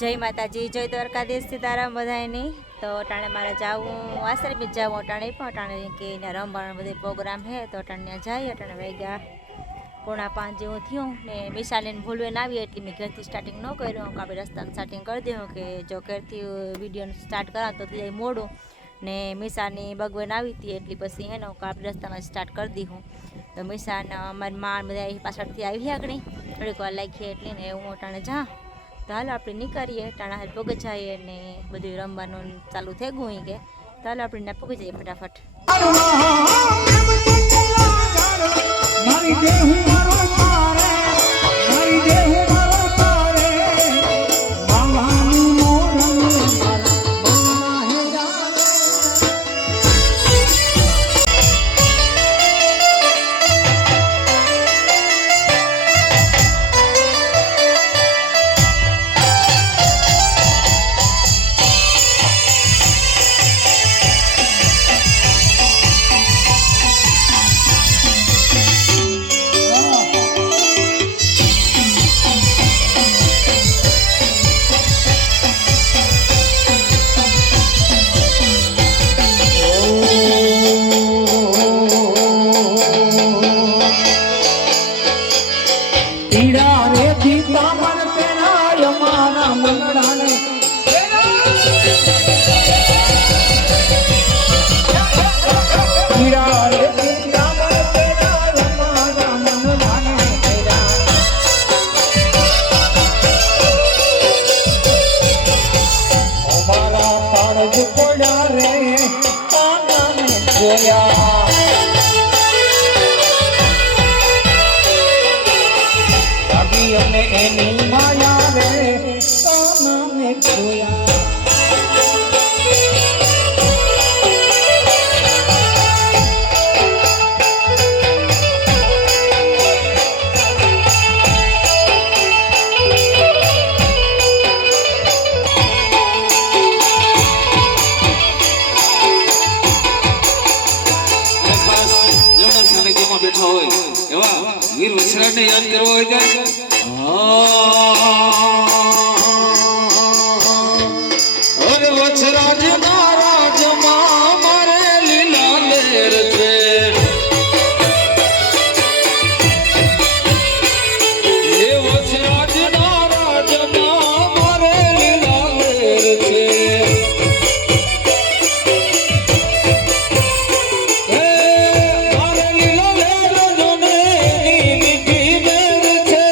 જય માતાજી, જય દ્વારકાધીશ, સીતારામ બધાયની। તો અટાણે मारे जाऊँ आश्रम में जाऊँ अटाणे पण अटाणे के रमवानो बधो प्रोग्राम है तो अटाणे जाए। अटाणे वाग्या 4:45 जेवुं थयुं ने मिसाने भूलवेन आवी एटले मैं घरथी स्टार्टिंग न कर्युं के आपणे रस्तामां स्टार्टिंग करी देवुं के जो घरथी विडियो स्टार्ट करा तो थई मोडुं ने मिसानी बगवेन आवी हती एटले पछी हे ने आपणे रस्तामां स्टार्ट करी दीधुं। तो मिसाने अमारी मां बधा पाछळथी आवी आगळी थोड़ीक वार लागी एटले ने हूँ अटाणे जा तो हाल आप निकलिए टाणा हाल पग जाइए ने बधु रमवानुं चालू थई गयुं के तो हाल आपणे पग जाइए फटाफट। वीर वछरा ने याद करवा હોય अरे वछरा जी महाराज मारे लीला लेर छे ये वछरा जी महाराज मारे लीला लेर छे मारे लीला लेर जोने नीति मेर छे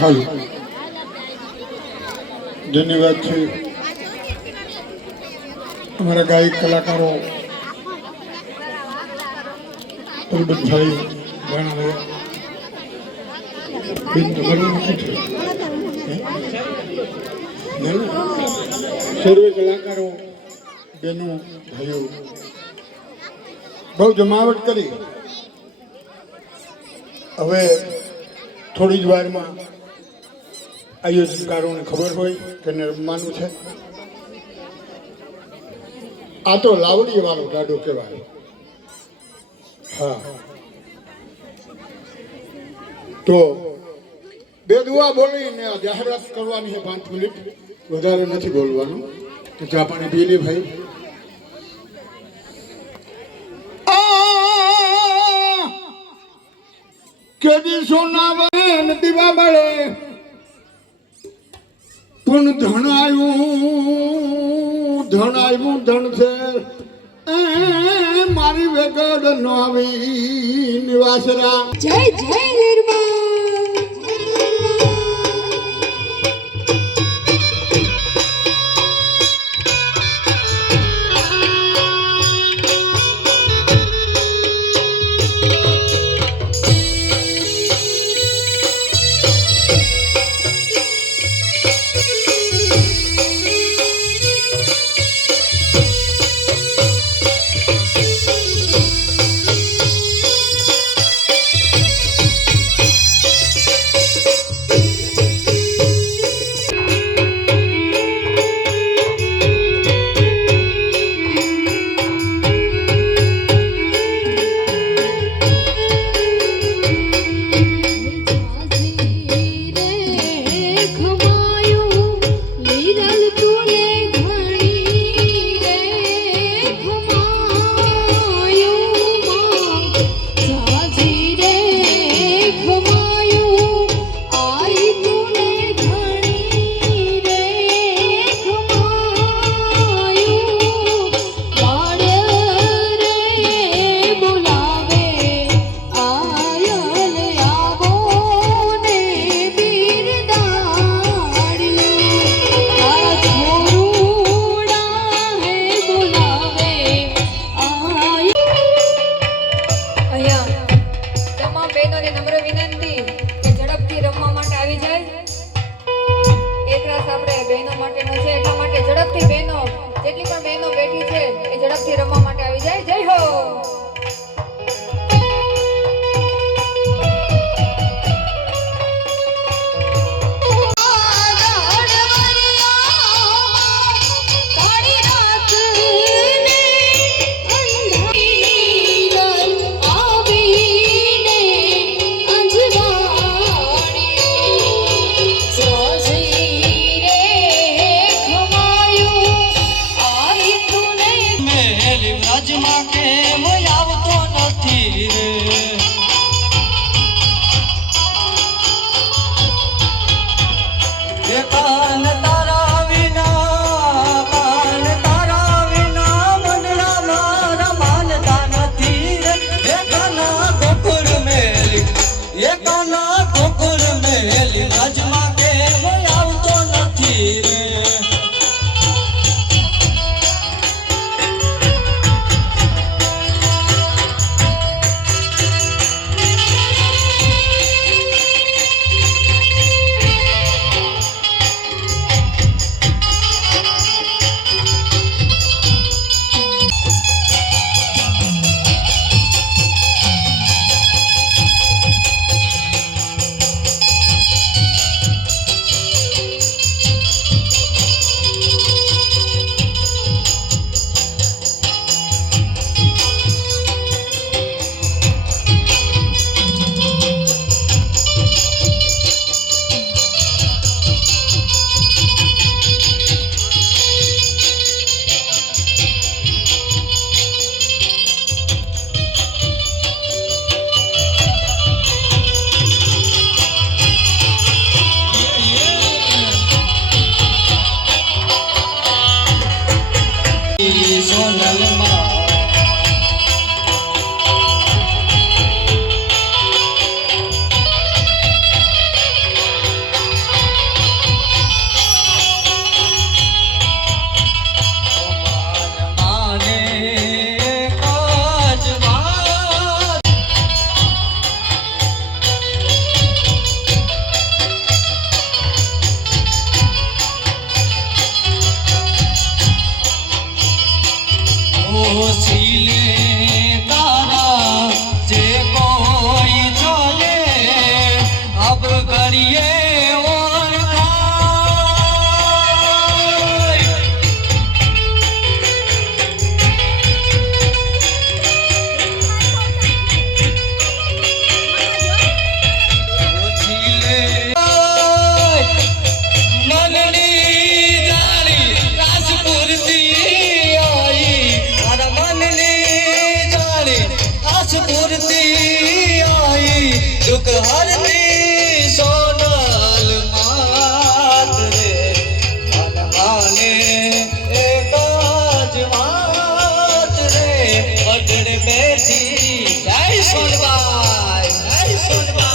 હાલો ધન્યવાદ છે અમારા ગાયક કલાકારો ભાઈ ઘણા બેન તમારું શું છે સર્વે કલાકારો બહેનો ભાઈઓ બહુ જમાવટ કરી. હવે થોડી જ વારમાં આયોજનકારોને ખબર હોય કે રમવાનું છે. આ તો લાવડી વાળો ગાડો કહેવાય. હા તો બે દુઆ બોલીને જાહેરાત કરવાની છે 5 મિનિટ, વધારે નથી બોલવાનું. તો ચા પાણી પી લે ભાઈ. કેદી સોના વન દીવા મળે પણ ધણાયું ધણ છે મારી વેગડ નો આવી નિવાસરા. જય જય નિર્મા. मूर्ति आई दुख हरती सोनल मात रे मन माने एकाज बात रे पगड़ बैठी जय सोनबाई जय सोनबाई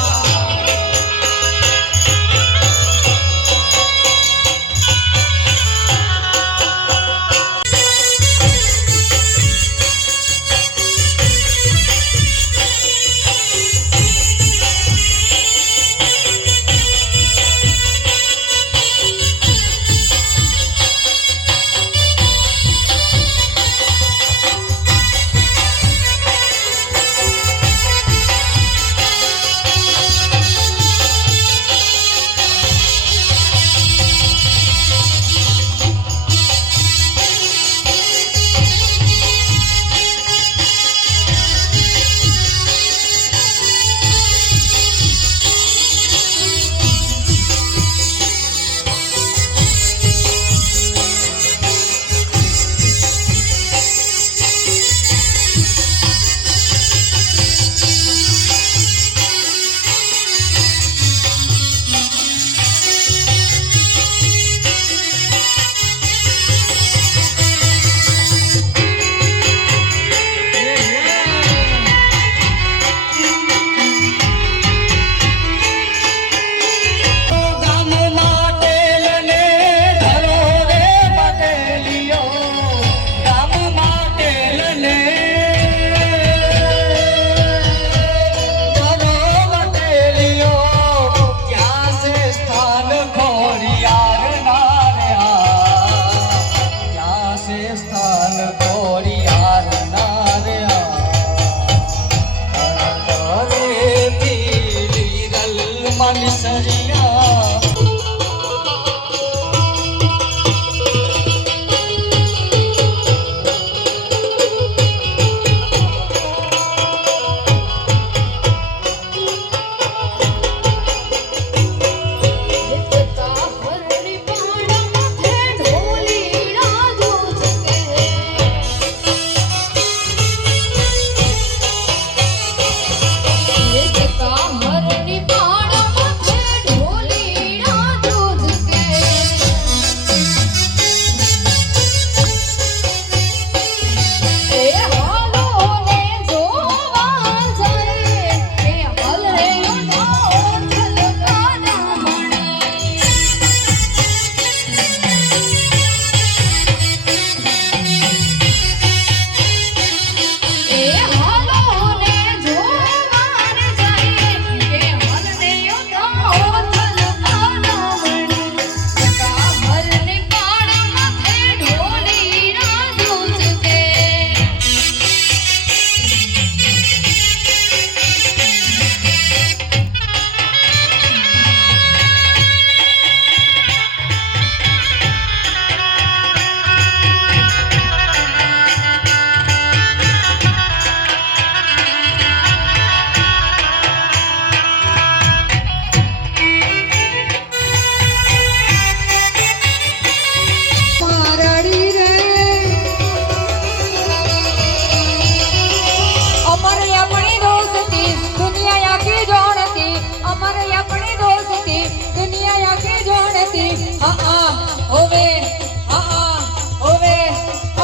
होवे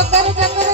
अकर चक्र